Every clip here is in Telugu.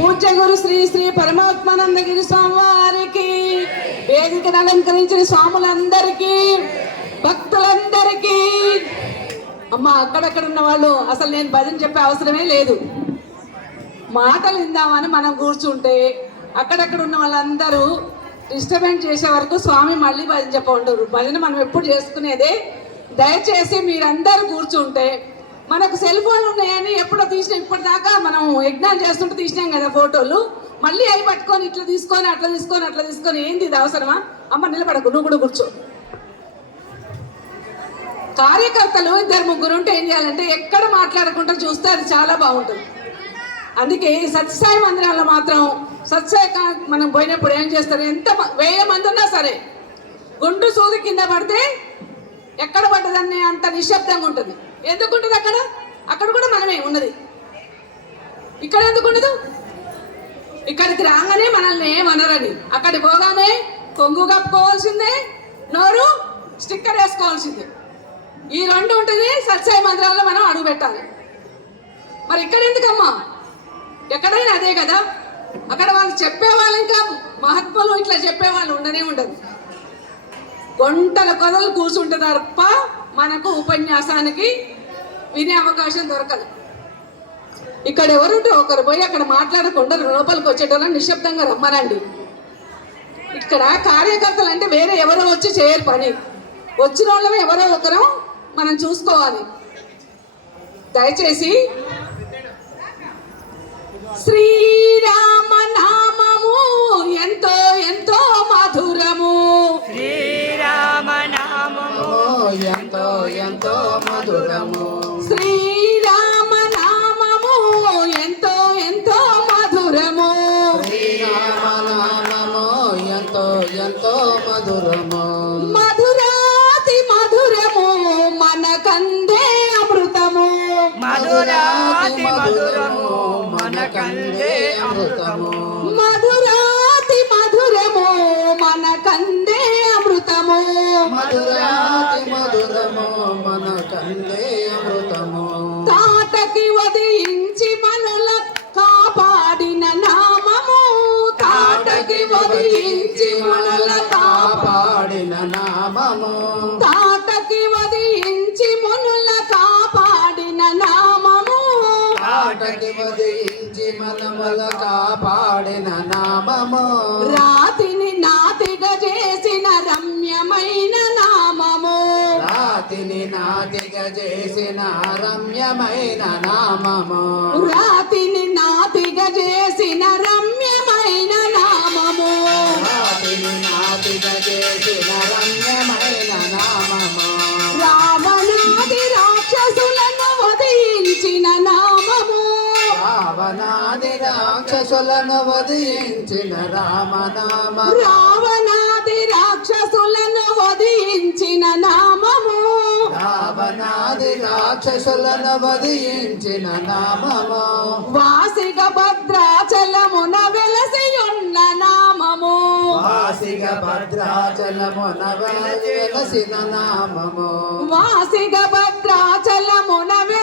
పూజ్య గురు శ్రీ శ్రీ పరమాత్మానందగిరి స్వామి వారికి వేదికను అలంకరించిన స్వాములందరికీ భక్తులందరికీ. అమ్మ అక్కడక్కడ ఉన్న వాళ్ళు అసలు నేను భజన చెప్పే అవసరమే లేదు. మాటలు విందామని మనం కూర్చుంటే అక్కడక్కడ ఉన్న వాళ్ళందరూ డిస్టర్బెన్స్ చేసే వరకు స్వామి మళ్ళీ భజన చెప్పంటారు భజన మనం ఎప్పుడు చేసుకునేదే? దయచేసి మీరందరూ కూర్చుంటే మనకు సెల్ ఫోన్లు ఉన్నాయని ఎప్పుడో తీసిన ఇప్పటిదాకా మనం యజ్ఞానం చేస్తుంటే తీసినాం కదా ఫోటోలు. మళ్ళీ అవి పట్టుకొని ఇట్లా తీసుకొని అట్లా తీసుకొని అట్లా తీసుకొని ఏంది ఇది అవసరమా? అమ్మ నిలబడకు నువ్వు కూడా కూర్చో. కార్యకర్తలు ఇద్దరు ముగ్గురు ఉంటే ఏం చేయాలంటే ఎక్కడ మాట్లాడకుండా చూస్తే అది చాలా బాగుంటుంది. అందుకే సత్యసాయి మందిరాల్లో మాత్రం సత్సాయి కా- మనం పోయినప్పుడు ఏం చేస్తారు? ఎంత మ- మంది ఉన్నా సరే గుండు సూది కింద పడితే ఎక్కడ పడ్డదన్నీ అంత నిశ్శబ్దంగా ఉంటుంది. ఎందుకు ఉంటుంది అక్కడ? అక్కడ కూడా మనమే ఉన్నది. ఇక్కడ ఎందుకు ఉండదు ఇక్కడికి రాగానే మనల్ని ఏమనరని అక్కడికి పోగానే కొంగు కప్పుకోవాల్సిందే నోరు స్టిక్కర్ వేసుకోవాల్సిందే. ఈ రెండు ఉంటుంది సత్సాయి మందిరాల్లో మనం అడుగు పెట్టాలి. మరి ఇక్కడ ఎందుకమ్మా? ఎక్కడైనా అదే కదా? అక్కడ వాళ్ళు చెప్పేవాళ్ళు ఇంకా మహత్వలు ఇట్లా చెప్పేవాళ్ళు ఉండనే ఉండదు. గంటల కొదలు కూర్చుంటున్నారు తప్ప మనకు ఉపన్యాసానికి వినే అవకాశం దొరకదు. ఇక్కడ ఎవరుంటే ఒకరు పోయి అక్కడ మాట్లాడకుండా లోపలికి వచ్చేటోళ్ళని నిశ్శబ్దంగా రమ్మనండి. ఇక్కడ కార్యకర్తలు అంటే వేరే ఎవరో వచ్చి చేయరు పని. వచ్చిన వాళ్ళమే ఎవరో ఒకరం మనం చూసుకోవాలి. దయచేసి శ్రీరామ శ్రీరామ నామము ఎంతో ఎంతో మధురము. శ్రీరామనామము ఎంతో ఎంతో మధురము. మధురాతి మధురము మనకందే అమృతము. మధురాతి మధురము మనకందే అమృతము. తాటకి వదిలించి మునుల కాపాడిన నామము. ఆటకి వదిలించి మనముల కాపాడిన నామము. రాతిని నాతిగా చేసిన రమ్యమైన నామము. రాతిని నాతిగా చేసిన రమ్యమైన నామము. రాతిని నాతిగా చేసిన రమ్యమైన రాక్షసులను వధించిన రామనామ రావణాది రాక్షసులను వధించిన నామము. రావణాది రాక్షసులను వధించిన నామము. వాసిగ భద్రాచలమున వెలసి ఉన్న నామము. వాసిగ భద్రాచలమున వెలసిన నామము. వాసిగ భద్రాచలమున వెలసి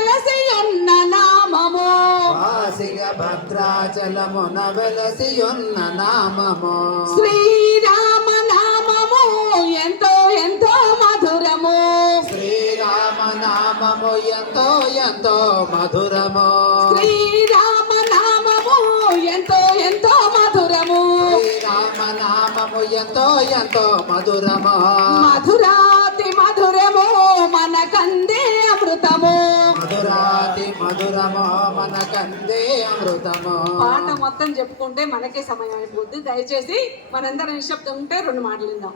భద్రాచలమున వెలసి ఉన్న నామము. శ్రీరామ నామము ఎంతో ఎంతో మధురము. శ్రీరామ నామము ఎంతో ఎంతో మధురము. శ్రీరామ నామము ఎంతో ఎంతో మధురము. శ్రీరామ నామము ఎంతో ఎంతో మధురము. మధురాతి మధురము మనకందే అమృతము. మధురాతి మధురము. మన కందే అమృతము. పాట మొత్తం చెప్పుకుంటే మనకే సమయం అయిపోద్ది దయచేసి మనందరం నిశ్శబ్దం ఉంటే రెండు మాటలు విందాం.